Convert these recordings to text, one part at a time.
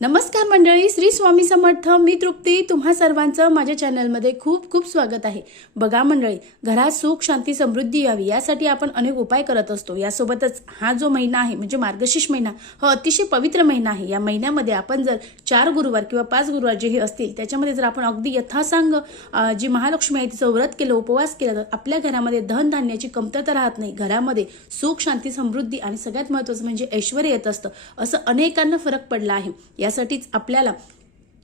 नमस्कार मंडळी श्री स्वामी समर्थ मी तृप्ती. तुम्हा सर्वांचं माझ्या चॅनलमध्ये खूप खूप स्वागत आहे. बघा मंडळी घरात सुख शांती समृद्धी यावी यासाठी आपण अनेक उपाय करत असतो. यासोबतच हा जो महिना आहे म्हणजे मार्गशीर्ष महिना हा अतिशय पवित्र महिना आहे. या महिन्यामध्ये आपण जर चार गुरुवार किंवा पाच गुरुवार जे हे असतील त्याच्यामध्ये जर आपण अगदी यथासांग जी महालक्ष्मी आहे तिचं व्रत केलं उपवास केला तर आपल्या घरामध्ये धनधान्याची कमतरता राहत नाही. घरामध्ये सुख शांती समृद्धी आणि सगळ्यात महत्वाचं म्हणजे ऐश्वर येत असतं. असं अनेकांना फरक पडला आहे. या यासाठीच आपल्याला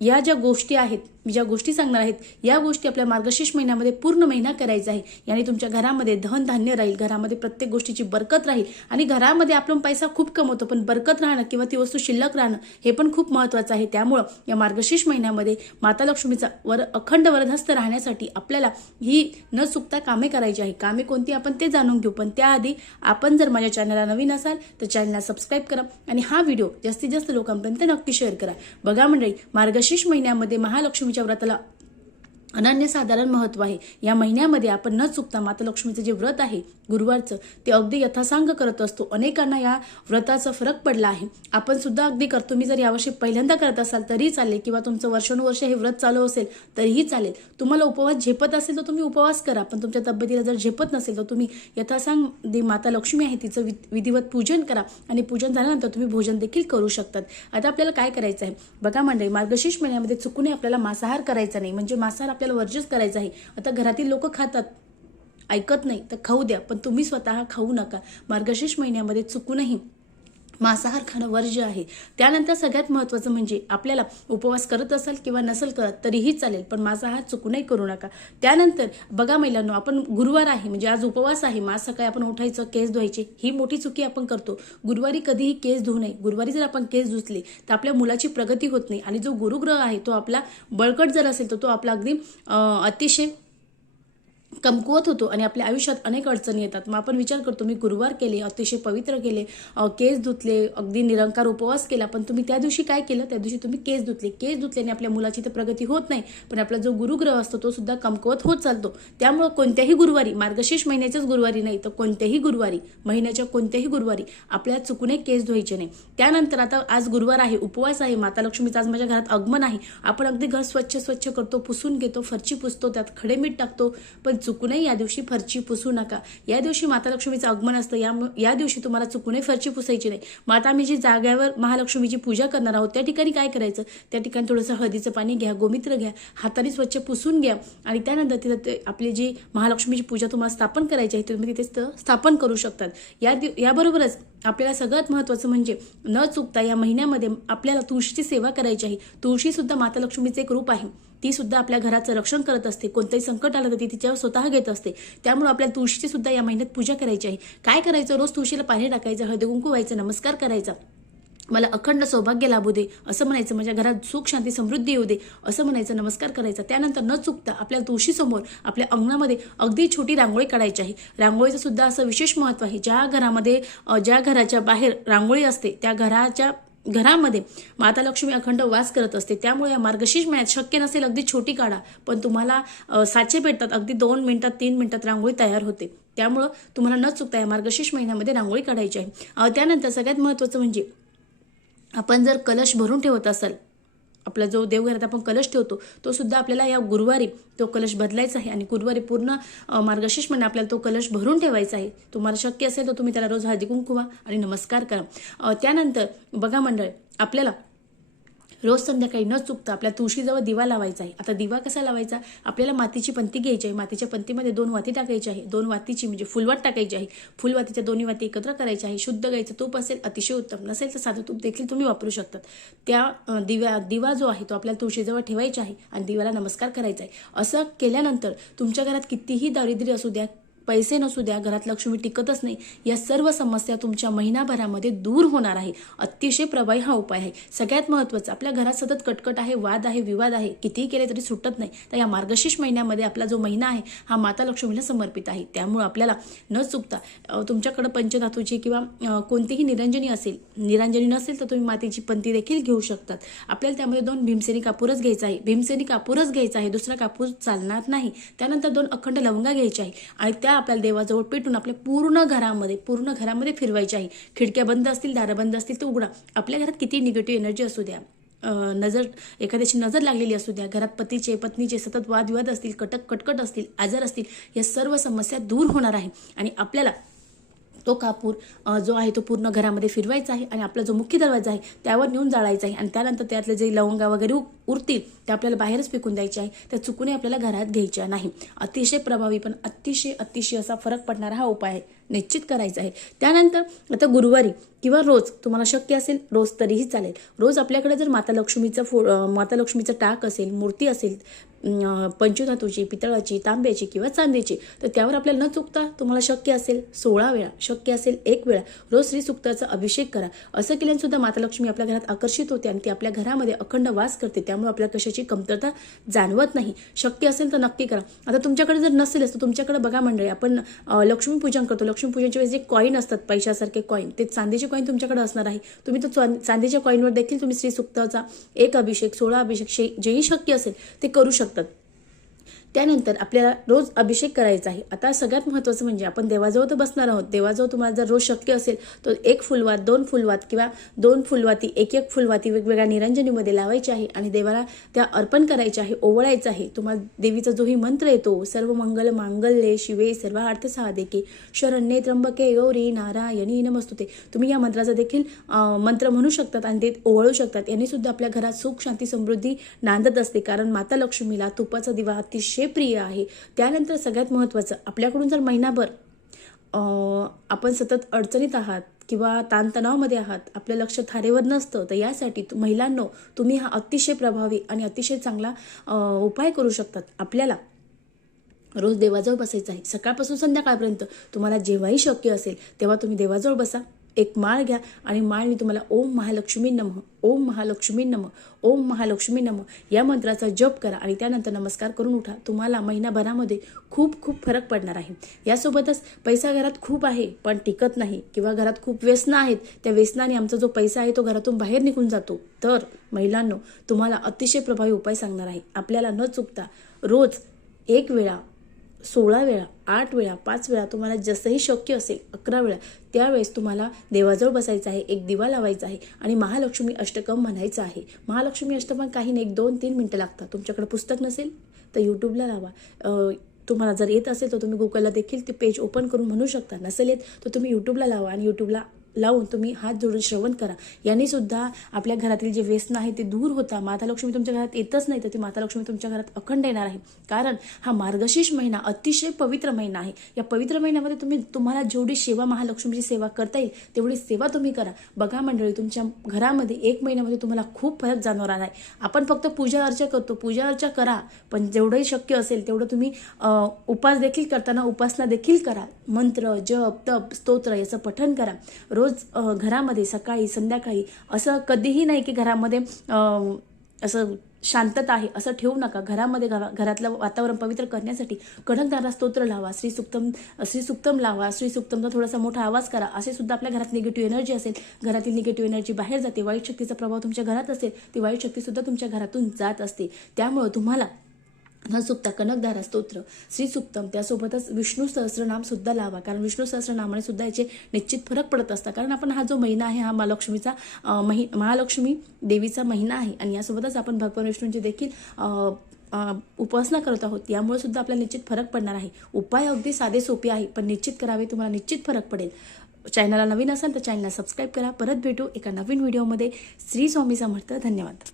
या ज्या गोष्टी आहेत मी ज्या गोष्टी सांगणार आहेत या गोष्टी आपल्या मार्गशीर्ष महिन्यामध्ये पूर्ण महिना करायचा आहे. याने तुमच्या घरामध्ये धन धान्य राहील घरामध्ये प्रत्येक गोष्टीची बरकत राहील आणि घरामध्ये आपण पैसा खूप कमवतो पण बरकत राहणं किंवा ती वस्तू शिल्लक राहणं हे पण खूप महत्वाचं आहे. त्यामुळं या मार्गशीर्ष महिन्यामध्ये माता लक्ष्मीचा वर अखंड वरदहस्त राहण्यासाठी आपल्याला ही न चुकता कामे करायची आहे. कामे कोणती आपण ते जाणून घेऊ. पण त्याआधी आपण जर माझ्या चॅनलला नवीन असाल तर चॅनलला सबस्क्राईब करा आणि हा व्हिडिओ जास्तीत जास्त लोकांपर्यंत नक्की शेअर करा. बघा मंडळी मार्गशीर्ष महिन्यामध्ये महालक्ष्मीच्या व्रताला अनन्यसाधारण महत्त्व आहे. या महिन्यामध्ये आपण न चुकता माता लक्ष्मीचं जे व्रत आहे गुरुवारचं ते अगदी यथासांग करत असतो. अनेकांना या व्रताचा फरक पडला आहे. आपण सुद्धा अगदी करतो मी जर यावर्षी पहिल्यांदा करत असाल तरी चालेल. किंवा तुमचं वर्षानुवर्ष हे व्रत चालू असेल तरीही चालेल. तुम्हाला उपवास झेपत असेल तर तुम्ही उपवास करा. पण तुमच्या तब्येतीला जर झेपत नसेल तर तुम्ही यथासांग जी माता लक्ष्मी आहे तिचं वि- विधिवत पूजन करा. आणि पूजन झाल्यानंतर तुम्ही भोजन देखील करू शकतात. आता आपल्याला काय करायचं आहे? बघा मंडळी मार्गशीर्ष महिन्यामध्ये चुकूनही आपल्याला मांसाहार करायचा नाही. म्हणजे मांसाहार आपल्याला वर्जच करायचं आहे. आता घरातील लोक खातात. ऐकत नाही तर खाऊ द्या. पण तुम्ही स्वतः खाऊ नका. मार्गशीर्ष महिन्यामध्ये चुकूनही मांसाहार खाणं वर्ज्य आहे. त्यानंतर सगळ्यात महत्त्वाचं म्हणजे आपल्याला उपवास करत असाल किंवा नसेल करत तरीही चालेल पण मांसाहार चुकूनही करू नका. त्यानंतर बघा महिलांनो आपण गुरुवार आहे म्हणजे आज उपवास आहे मग सकाळी आपण उठायचं केस धुवायचे ही मोठी चुकी आपण करतो. गुरुवारी कधीही केस धुवू नये. गुरुवारी जर आपण केस धुतले तर आपल्या मुलाची प्रगती होत नाही आणि जो गुरुग्रह आहे तो आपला बळकट जर असेल तर तो आपला अगदी अतिशय कमकुवत होतो आणि आपल्या आयुष्यात अनेक अडचणी येतात. मग आपण विचार करतो मी गुरुवार केले अतिशय पवित्र केले केस धुतले अगदी निरंकार उपवास केला पण तुम्ही त्या दिवशी काय केलं? त्या दिवशी तुम्ही केस धुतले. केस धुतल्याने आपल्या मुलाची तर प्रगती होत नाही पण आपला जो गुरुग्रह असतो तो सुद्धा कमकुवत होत चालतो. त्यामुळं कोणत्याही गुरुवारी मार्गशीर्ष महिन्याच्याच गुरुवारी नाही तर कोणत्याही गुरुवारी महिन्याच्या कोणत्याही गुरुवारी आपल्याला चुकूनही केस धुवायचे नाही. त्यानंतर आता आज गुरुवार आहे उपवास आहे माता लक्ष्मीचं आज माझ्या घरात आगमन आहे. आपण अगदी घर स्वच्छ स्वच्छ करतो पुसून घेतो फरची पुसतो त्यात खडे मीठ टाकतो पण चुकूनही या दिवशी फरची पुसू नका. या दिवशी माता लक्ष्मीचं आगमन असतं या या दिवशी तुम्हाला चुकूनही फरची पुसायची नाही. मग आता आम्ही जी जाग्यावर महालक्ष्मीची पूजा करणार आहोत त्या ठिकाणी काय करायचं? त्या ठिकाणी थोडंसं हळदीचं पाणी घ्या गोमित्र घ्या हाताने स्वच्छ पुसून घ्या आणि त्यानंतर तिथं ते आपली जी महालक्ष्मीची पूजा तुम्हाला स्थापन करायची आहे तुम्ही तिथे स्त- स्थापन करू शकतात. या दि- याबरोबरच आपल्याला सगळ्यात महत्त्वाचं म्हणजे न चुकता या महिन्यामध्ये आपल्याला तुळशीची सेवा करायची आहे. तुळशीसुद्धा माता लक्ष्मीचं एक रूप आहे. ती सुद्धा आपल्या घराचं रक्षण करत असते. कोणतंही संकट आलं तर ती तिच्यावर स्वतः घेत असते. त्यामुळे आपल्या तुळशीची सुद्धा या महिन्यात पूजा करायची आहे. काय करायचं? रोज तुळशीला पाणी टाकायचं हळदी कुंकू व्हायचं नमस्कार करायचा. मला अखंड सौभाग्य लाभू दे असं म्हणायचं. माझ्या घरात सुख शांती समृद्धी येऊ दे असं म्हणायचं. नमस्कार करायचा. त्यानंतर न चुकता आपल्या तुळशीसमोर आपल्या अंगणामध्ये अगदी छोटी रांगोळी काढायची आहे. रांगोळीचं सुद्धा असं विशेष महत्त्व आहे. ज्या घरामध्ये ज्या घराच्या बाहेर रांगोळी असते त्या घराच्या घरामध्ये. माता लक्ष्मी अखंड वास करत असते. त्यामुळे या मार्गशीर्ष महिन्यात शक्य नसेल अगदी छोटी काढा. पण तुम्हाला साचे भेटतात अगदी दोन मिनिटात तीन मिनिटात रांगोळी तयार होते. त्यामुळं तुम्हाला न चुकता या मार्गशीर्ष महिन्यामध्ये रांगोळी काढायची आहे. त्यानंतर सगळ्यात महत्त्वाचं म्हणजे आपण जर कलश भरून ठेवत असाल आपला जो देवघरात आपण कलश ठेवतो तो सुद्धा आपल्याला या गुरुवारी तो कलश बदलायचा आहे आणि गुरुवारी पूर्ण मार्गशीर्ष महिना आपल्याला तो कलश भरून ठेवायचा आहे. तुम्हाला शक्य असेल तर तुम्ही त्याला रोज हळदी कुंकुवा आणि नमस्कार करा. त्यानंतर बघा मंडळ आपल्याला रोज संध्याकाळी न चुकता आपल्या तुळशीजवळ दिवा लावायचा आहे. आता दिवा कसा लावायचा? आपल्याला मातीची पंती घ्यायची आहे. मातीच्या पंतीमध्ये दोन वाती टाकायची आहे. दोन वातीची म्हणजे फुलवात टाकायची आहे. फुलवातीच्या दोन्ही वाती एकत्र करायच्या आहे. शुद्ध गायचं तूप असेल अतिशय उत्तम. नसेल तर साधं तूप देखील तुम्ही वापरू शकतात. त्या दिव्या दिवा जो आहे तो आपल्याला तुळशीजवळ ठेवायचा आहे आणि दिव्याला नमस्कार करायचा आहे. असं केल्यानंतर तुमच्या घरात कितीही दारिद्र्य असू द्या पैसे नसू द्या घरात लक्ष्मी टिकतच नाही या सर्व समस्या तुमच्या महिनाभरामध्ये दूर होणार आहे. अतिशय प्रभावी हा उपाय आहे. सगळ्यात महत्त्वाचा आपल्या घरात सतत कटकट आहे वाद आहे विवाद आहे कितीही केले तरी सुटत नाही. तर या मार्गशीर्ष महिन्यामध्ये आपला जो महिना आहे हा माता लक्ष्मीला समर्पित आहे. त्यामुळे आपल्याला न चुकता तुमच्याकडे पंचधातूची किंवा कोणतीही निरंजनी असेल निरंजनी नसेल तर तुम्ही मातीची पंती देखील घेऊ शकतात. आपल्याला त्यामध्ये दोन भीमसेनी कापूरच घ्यायचा आहे. भीमसेनी कापूरच घ्यायचा आहे दुसरा कापूर चालणार नाही. त्यानंतर दोन अखंड लवंगा घ्यायच्या आहे. आणि त्या आपल्याला देवाजवळ पेटून आपल्या पूर्ण घरामध्ये पूर्ण घरामध्ये फिरवायची आहे. खिडक्या बंद असतील दारं बंद असतील तर उघडा. आपल्या घरात किती निगेटिव्ह एनर्जी असू द्या. नजर एखाद्याची नजर लागलेली असू द्या. घरात पतीचे पत्नीचे सतत वादविवाद असतील कटक कटकट असतील आजार असतील या सर्व समस्या दूर होणार आहे. आणि आपल्याला तो कापूर जो आहे तो पूर्ण घरामध्ये फिरवायचा आहे आणि आपला जो मुख्य दरवाजा आहे त्यावर नेऊन जाळायचा आहे आणि त्यानंतर त्यातले जे लवंगा वगैरे उरतील ते आपल्याला बाहेरच फेकून द्यायचे आहे. त्या चुकूनही आपल्याला घरात घ्यायच्या नाही. अतिशय प्रभावी पण अतिशय अतिशय असा फरक पडणारा हा उपाय आहे. निश्चित करायचं आहे. त्यानंतर आता गुरुवारी किंवा रोज तुम्हाला शक्य असेल रोज तरीही चालेल. रोज आपल्याकडे जर माता लक्ष्मीचं फो माता लक्ष्मीचं टाक असेल मूर्ती असेल पंचधातूची पितळाची तांब्याची किंवा चांदीची तर त्यावर आपल्याला न चुकता तुम्हाला शक्य असेल सोळा वेळा शक्य असेल एक वेळा रोज श्री सुक्ताचा अभिषेक करा. असं केल्याने सुद्धा माता लक्ष्मी आपल्या घरात आकर्षित होते आणि ती आपल्या घरामध्ये अखंड वास करते. त्यामुळे आपल्याला कशाची कमतरता जाणवत नाही. शक्य असेल तर नक्की करा. आता तुमच्याकडे जर नसेलच तर तुमच्याकडे बघा मंडळी आपण लक्ष्मीपूजन करतो. लक्ष्मीपूजनच्या वेळेस जे कॉईन असतात पैशासारखे कॉईन ते चांदीचे कॉईन तुमच्याकडे असणार आहे. तुम्ही तो चां- चांदीच्या कॉईनवर देखील तुम्ही श्री सुक्ताचा एक अभिषेक सोळा अभिषेक जेही शक्य असेल ते करू शकतात. त्यानंतर आपल्याला रोज अभिषेक करायचा आहे. आता सगळ्यात महत्त्वाचं म्हणजे आपण देवाजवळ तर बसणार आहोत. देवाजवळ तुम्हाला जर रोज शक्य असेल तर एक फुलवात दोन फुलवात किंवा दोन फुलवाती एक एक फुलवाती वेगवेगळ्या निरंजनीमध्ये लावायची आहे आणि देवाला त्या अर्पण करायच्या आहे ओवळायचं आहे. तुम्हाला देवीचा जोही मंत्र येतो सर्व मंगल मांगल्ये शिवे सर्व अर्थ साधिके शरण्ये त्र्यंबके गौरी नारायणी नमस्तुते. तुम्ही या मंत्राचा देखील मंत्र म्हणू शकतात आणि ते ओवळू शकतात. यांनी सुद्धा आपल्या घरात सुख शांती समृद्धी नांदत असते. कारण माता लक्ष्मीला तुपाचा दिवा अतिशय प्रिय आहे. त्यानंतर सगळ्यात महत्त्वाचं आपल्याकडून जर महिनाभर आपण सतत अडचणीत आहात किंवा ताणतणावामध्ये आहात आपलं लक्ष थारेवर नसतं तर यासाठी तु- महिलांनो तुम्ही हा अतिशय प्रभावी आणि अतिशय चांगला उपाय करू शकतात. आपल्याला रोज देवाजवळ बसायचं आहे. सकाळपासून संध्याकाळपर्यंत तुम्हाला जेव्हाही शक्य असेल तेव्हा तुम्ही देवाजवळ बसा. एक माळ घ्या आणि माळनी तुम्हाला ओम महालक्ष्मी नम ओम महालक्ष्मी नम ओम महालक्ष्मी नम या मंत्राचा जप करा आणि त्यानंतर नमस्कार करून उठा. तुम्हाला महिनाभरामध्ये खूप खूप फरक पडणार आहे. यासोबतच पैसा घरात खूप आहे पण टिकत नाही किंवा घरात खूप व्यसनं आहेत त्या व्यसनाने आमचा जो पैसा आहे तो घरातून बाहेर निघून जातो. तर महिलांनो तुम्हाला अतिशय प्रभावी उपाय सांगणार आहे. आपल्याला न चुकता रोज एक वेळा सोळा वेळा आठ वेळा पाच वेळा तुम्हाला जसंही शक्य असेल अकरा वेळा त्यावेळेस तुम्हाला देवाजवळ बसायचं आहे एक दिवा लावायचा आहे आणि महालक्ष्मी अष्टकम म्हणायचं आहे. महालक्ष्मी अष्टकम काही नाही एक दोन तीन मिनटं लागतात. तुमच्याकडे पुस्तक नसेल तर यूट्यूबला लावा. तुम्हाला जर येत असेल तर तुम्ही गुगलला देखील ते पेज ओपन करून म्हणू शकता. नसेल येत तर तुम्ही यूट्यूबला लावा आणि यूट्यूबला लावून तुम्ही हात जोडून श्रवण करा. यांनी सुद्धा आपल्या घरातील जे व्यसन आहे ते दूर होता. माता लक्ष्मी तुमच्या घरात येतच नाही तर ती माता लक्ष्मी तुमच्या घरात अखंड येणार आहे. कारण हा मार्गशीर्ष महिना अतिशय पवित्र महिना आहे. या पवित्र महिन्यामध्ये तुम्ही तुम्हाला जेवढी सेवा महालक्ष्मीची सेवा करता येईल तेवढी सेवा तुम्ही करा. बघा मंडळी तुमच्या घरामध्ये एक महिन्यामध्ये तुम्हाला खूप फरक जाणवणार आहे. आपण फक्त पूजा अर्चा करतो. पूजा अर्चा करा. पण जेवढंही शक्य असेल तेवढं तुम्ही उपास देखील करताना उपासना देखील करा. मंत्र जप तप स्तोत्र याचं पठन करा. रोज घरामध्ये सकाळी संध्याकाळी असं कधीही नाही की घरामध्ये असं शांतता आहे असं ठेवू नका. घरामध्ये घरा घरातलं वातावरण पवित्र करण्यासाठी कडकदारा स्तोत्र लावा श्री सुक्तम श्री सुक्तम लावा श्री सुक्तमचा थोडासा मोठा आवाज करा. असे सुद्धा आपल्या घरात निगेटिव्ह एनर्जी असेल घरातील निगेटिव्ह एनर्जी बाहेर जाते वाईट शक्तीचा प्रभाव तुमच्या घरात असेल ती वाईट शक्तीसुद्धा तुमच्या घरातून जात असते. त्यामुळे तुम्हाला न कनकधारा स्तोत्र श्री सुप्तम. त्यासोबतच विष्णू सहस्रनाम सुद्धा लावा. कारण विष्णू सहस्रनामाने सुद्धा याचे निश्चित फरक पडत असतात. कारण आपण हा जो महिना आहे हा महालक्ष्मीचा महि महालक्ष्मी देवीचा महिना आहे. आणि यासोबतच आपण भगवान विष्णूंची देखील उपासना करत आहोत. यामुळे सुद्धा आपल्याला निश्चित फरक पडणार आहे. उपाय अगदी साधे सोपे आहे पण निश्चित करावे तुम्हाला निश्चित फरक पडेल. चॅनलला नवीन असाल तर चॅनलला सबस्क्राईब करा. परत भेटू एका नवीन व्हिडिओमध्ये. श्री स्वामी समर्थ. धन्यवाद.